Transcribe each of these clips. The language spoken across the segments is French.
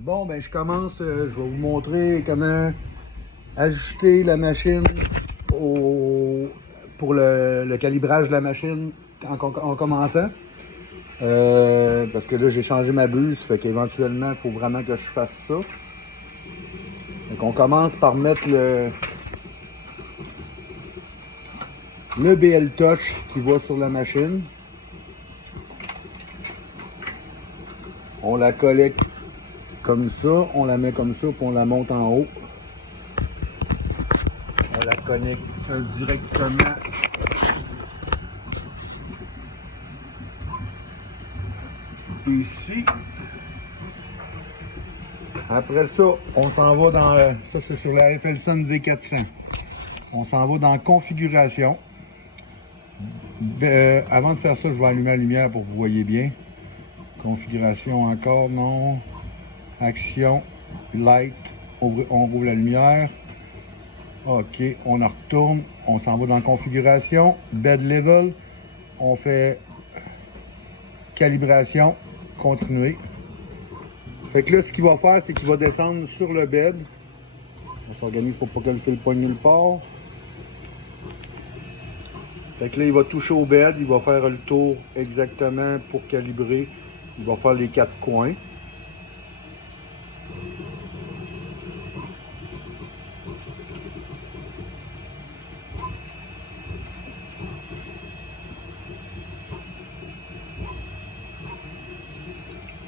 Bon, ben je commence, je vais vous montrer comment ajuster la machine pour le calibrage de la machine en commençant. Parce que là, j'ai changé ma buse, fait qu'éventuellement, il faut vraiment que je fasse ça. Donc, on commence par mettre le BL Touch qui va sur la machine. On la collecte comme ça, on la met comme ça, puis on la monte en haut. On la connecte directement ici. Après ça, on s'en va dans... ça, c'est sur la FLSON V400. On s'en va dans Configuration. Avant de faire ça, je vais allumer la lumière pour que vous voyez bien. Configuration encore, non. Action, Light, on rouvre la lumière. OK, on en retourne. On s'en va dans Configuration. Bed Level. On fait Calibration, Continuer. Fait que là, ce qu'il va faire, c'est qu'il va descendre sur le bed. On s'organise pour pas que le fil pogne nulle part. Fait que là, il va toucher au bed, il va faire le tour exactement pour calibrer. Il va faire les 4 coins.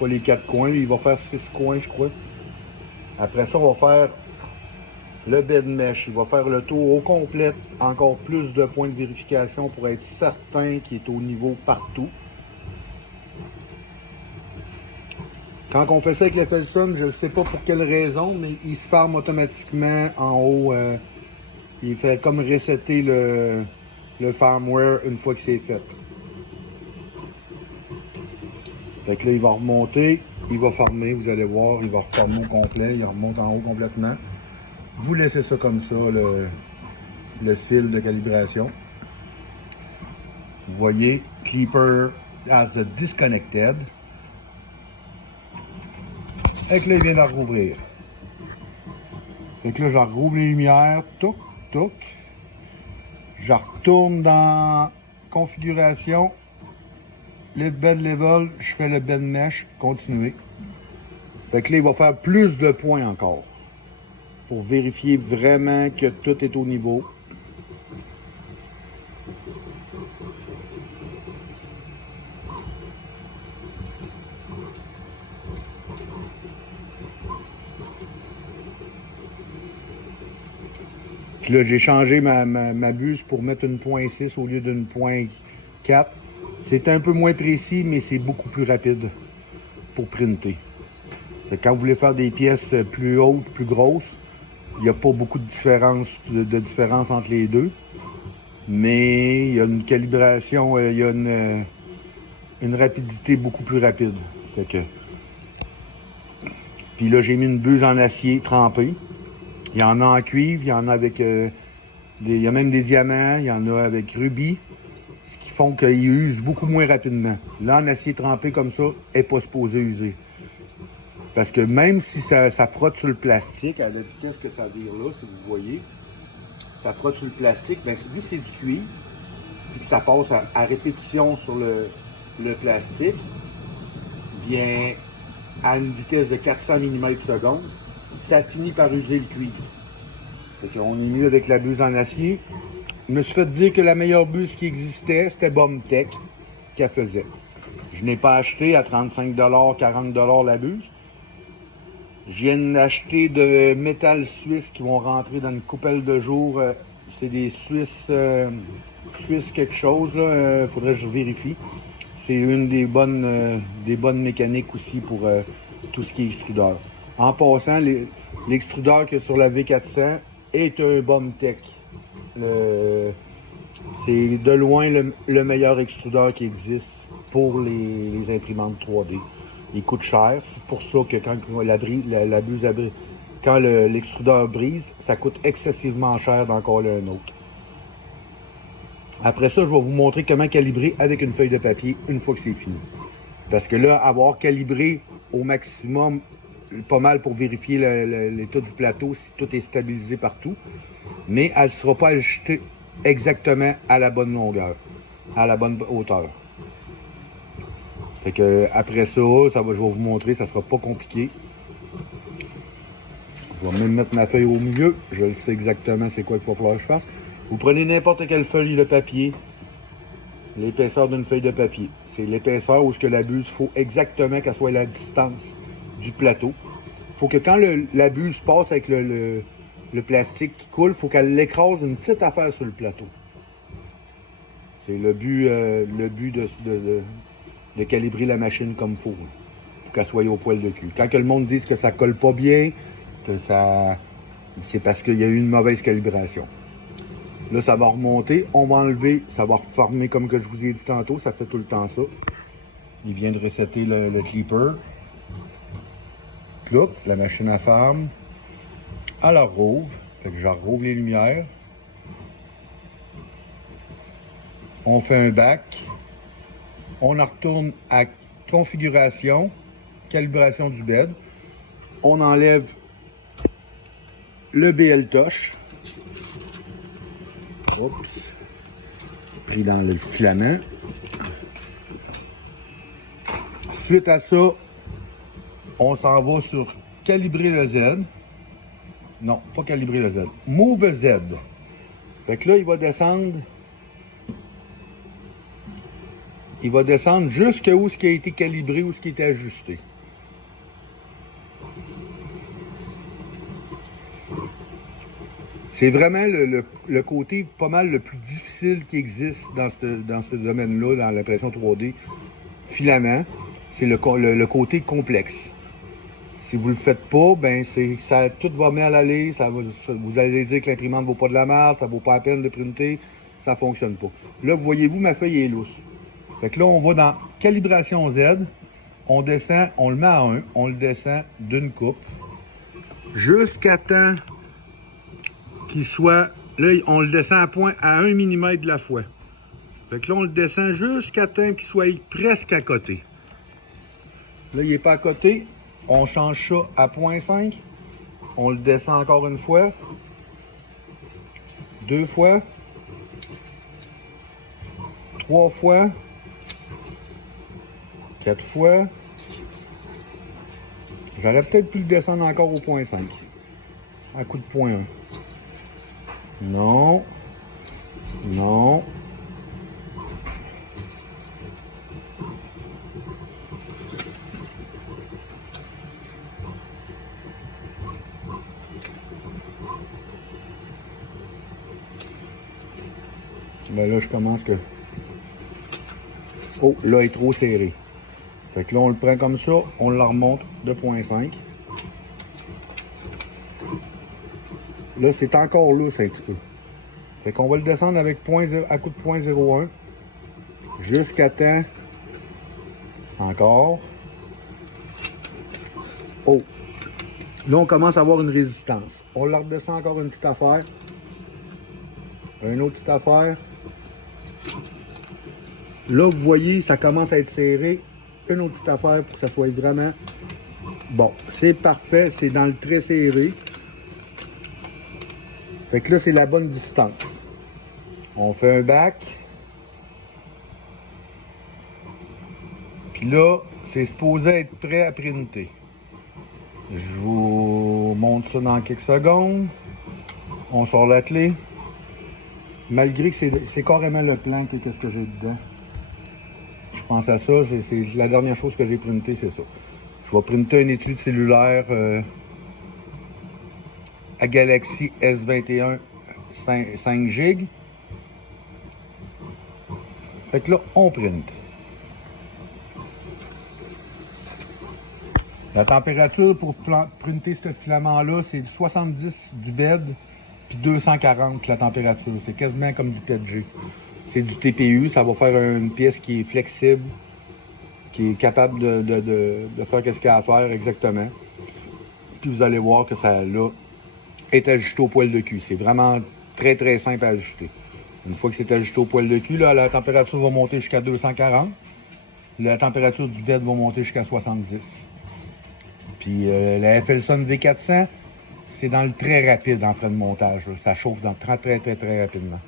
Pas les 4 coins, il va faire 6 coins, je crois. Après ça, on va faire le bed mesh. Il va faire le tour au complet, encore plus de points de vérification pour être certain qu'il est au niveau partout. Quand on fait ça avec le FLSON, je ne sais pas pour quelle raison, mais il se ferme automatiquement en haut. Il fait comme resetter le firmware une fois que c'est fait. Fait que là, il va remonter, il va fermer, vous allez voir, il va refermer au complet, il remonte en haut complètement. Vous laissez ça comme ça, le fil de calibration. Vous voyez, Clipper has disconnected. Et que là, il vient de rouvrir. Fait que là, je rouvre les lumières, touc, touc. Je retourne dans Configuration, le bed level, je fais le bed mesh, continuer. Fait que là, il va faire plus de points encore pour vérifier vraiment que tout est au niveau. Puis là, j'ai changé ma buse pour mettre une .6 au lieu d'une .4. C'est un peu moins précis, mais c'est beaucoup plus rapide pour printer. Fait que quand vous voulez faire des pièces plus hautes, plus grosses, il n'y a pas beaucoup de différence entre les deux. Mais il y a une calibration, il y a une rapidité beaucoup plus rapide. Fait que... Puis là, j'ai mis une buse en acier trempé. Il y en a en cuivre, il y en a avec... il y a même des diamants, il y en a avec rubis. Ce qui font qu'ils usent beaucoup moins rapidement. Là, en acier trempé comme ça, elle n'est pas supposé user. Parce que même si ça frotte sur le plastique, à la vitesse que ça vire là, si vous voyez, ça frotte sur le plastique, bien, vu que c'est du cuivre, puis que ça passe à répétition sur le plastique, bien, à une vitesse de 400 mm/s, ça finit par user le cuivre. Fait qu'on est mieux avec la buse en acier. Je me suis fait dire que la meilleure buse qui existait, c'était Bomtech qu'elle faisait. Je n'ai pas acheté à 35 $, 40 $ la buse. Je viens d'acheter de métal suisse qui vont rentrer dans une couple de jours. C'est des Suisses quelque chose, là. Faudrait que je vérifie. C'est une des bonnes mécaniques aussi pour tout ce qui est extrudeur. En passant, l'extrudeur qu'il y a sur la V400 est un Bomtech. C'est de loin le meilleur extrudeur qui existe pour les imprimantes 3D. Il coûte cher, c'est pour ça que quand l'extrudeur brise, ça coûte excessivement cher d'en coller un autre. Après ça, je vais vous montrer comment calibrer avec une feuille de papier une fois que c'est fini. Parce que là, avoir calibré au maximum pas mal pour vérifier l'état du plateau, si tout est stabilisé partout. Mais elle ne sera pas ajustée exactement à la bonne longueur, à la bonne hauteur. Fait que après ça, je vais vous montrer, ça sera pas compliqué. Je vais même mettre ma feuille au milieu. Je sais exactement c'est quoi qu'il va falloir que je fasse. Vous prenez n'importe quelle feuille de papier, l'épaisseur d'une feuille de papier. C'est l'épaisseur où ce que la buse, il faut exactement qu'elle soit à la distance du plateau. Il faut que quand la buse passe avec le plastique qui coule, il faut qu'elle l'écrase une petite affaire sur le plateau. C'est le but de calibrer la machine comme il faut, pour qu'elle soit au poil de cul. Quand que le monde dise que ça colle pas bien, que ça, c'est parce qu'il y a eu une mauvaise calibration. Là, ça va remonter, on va enlever, ça va reformer comme que je vous ai dit tantôt, ça fait tout le temps ça. Il vient de resetter le clipper. Là, la machine à farm, elle rouvre, fait que je rouvre les lumières. On fait un back. On en retourne à configuration, calibration du bed. On enlève le BL Touch. Oups. Pris dans le filament. Suite à ça, on s'en va sur calibrer le Z. Non, pas calibrer le Z. Move Z. Fait que là, il va descendre. Il va descendre jusqu'où ce qui a été calibré ou ce qui a été ajusté. C'est vraiment le côté pas mal le plus difficile qui existe dans ce domaine-là, dans l'impression 3D. Filament, c'est le côté complexe. Si vous ne le faites pas, ben ça tout va mal aller. Vous allez dire que l'imprimante ne vaut pas de la merde, ça ne vaut pas la peine de printer, ça ne fonctionne pas. Là, voyez-vous, ma feuille est lousse. Fait que là, on va dans calibration Z, on descend, on le met à 1, on le descend d'une coupe, jusqu'à temps qu'il soit, là, on le descend à 1 mm de la fois. Fait que là, on le descend jusqu'à temps qu'il soit presque à côté. Là, il n'est pas à côté, on change ça à 0.5, on le descend encore une fois, 2 fois, 3 fois, 4 fois. J'aurais peut-être pu le descendre encore au 0.5. À coup de 0.1. Non. Non. Ben là, je commence que... Oh, là, il est trop serré. Fait que là, on le prend comme ça, on le remonte de 0.5. Là, c'est encore lousse un petit peu. Fait qu'on va le descendre avec à coup de 0.01 jusqu'à temps. Encore. Oh! Là, on commence à avoir une résistance. On la redescend encore une petite affaire. Une autre petite affaire. Là, vous voyez, ça commence à être serré. Une autre petite affaire pour que ça soit vraiment... Bon, c'est parfait. C'est dans le très serré. Fait que là, c'est la bonne distance. On fait un back. Puis là, c'est supposé être prêt à printer. Je vous montre ça dans quelques secondes. On sort la clé. Malgré que c'est carrément le plan, qu'est-ce que j'ai dedans. Je pense à ça, c'est la dernière chose que j'ai printé, c'est ça. Je vais printer un étui cellulaire à Galaxy S21 5 GB. Fait que là, on print. La température pour printer ce filament-là, c'est 70 du bed, puis 240 la température. C'est quasiment comme du PETG. C'est du TPU, ça va faire une pièce qui est flexible, qui est capable de faire ce qu'il y a à faire exactement. Puis vous allez voir que ça là, est ajusté au poil de cul. C'est vraiment très très simple à ajuster. Une fois que c'est ajusté au poil de cul, là, la température va monter jusqu'à 240. La température du bed va monter jusqu'à 70. Puis la FLSON V400, c'est dans le très rapide en frais de montage. Là. Ça chauffe dans très rapidement.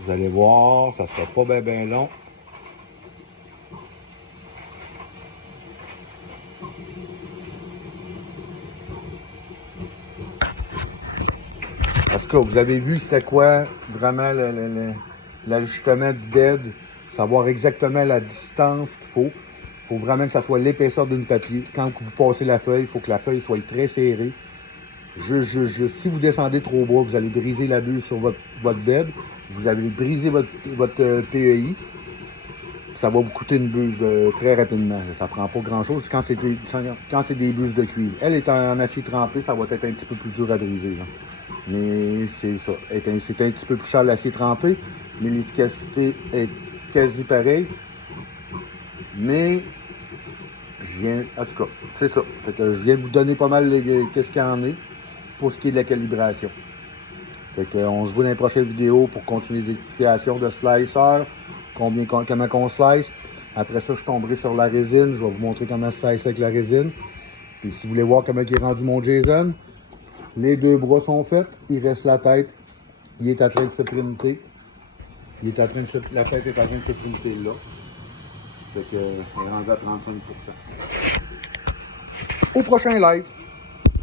Vous allez voir, ça ne sera pas bien long. En tout cas, vous avez vu c'était quoi vraiment l'ajustement du bed, savoir exactement la distance qu'il faut. Il faut vraiment que ça soit l'épaisseur d'une papier. Quand vous passez la feuille, il faut que la feuille soit très serrée. Si vous descendez trop bas, vous allez briser la buse sur votre bed. Vous allez briser votre PEI. Ça va vous coûter une buse très rapidement. Ça prend pas grand-chose quand c'est des buses de cuivre. Elle est en acier trempé, ça va être un petit peu plus dur à briser. Là. Mais c'est ça. C'est un petit peu plus cher l'acier trempé, mais l'efficacité est quasi pareille. Mais en tout cas, c'est ça. Fait que je viens de vous donner pas mal qu'est-ce qu'il y en a pour ce qui est de la calibration. Fait que, on se voit dans les prochaines vidéos pour continuer les explications de slicer, comment on slice. Après ça, je tomberai sur la résine. Je vais vous montrer comment slicer avec la résine. Puis si vous voulez voir comment il est rendu mon Jason, les deux bras sont faits. Il reste la tête. Il est en train de se printer. La tête est en train de se printer là. Fait que, on est rendu à 35%. Au prochain live!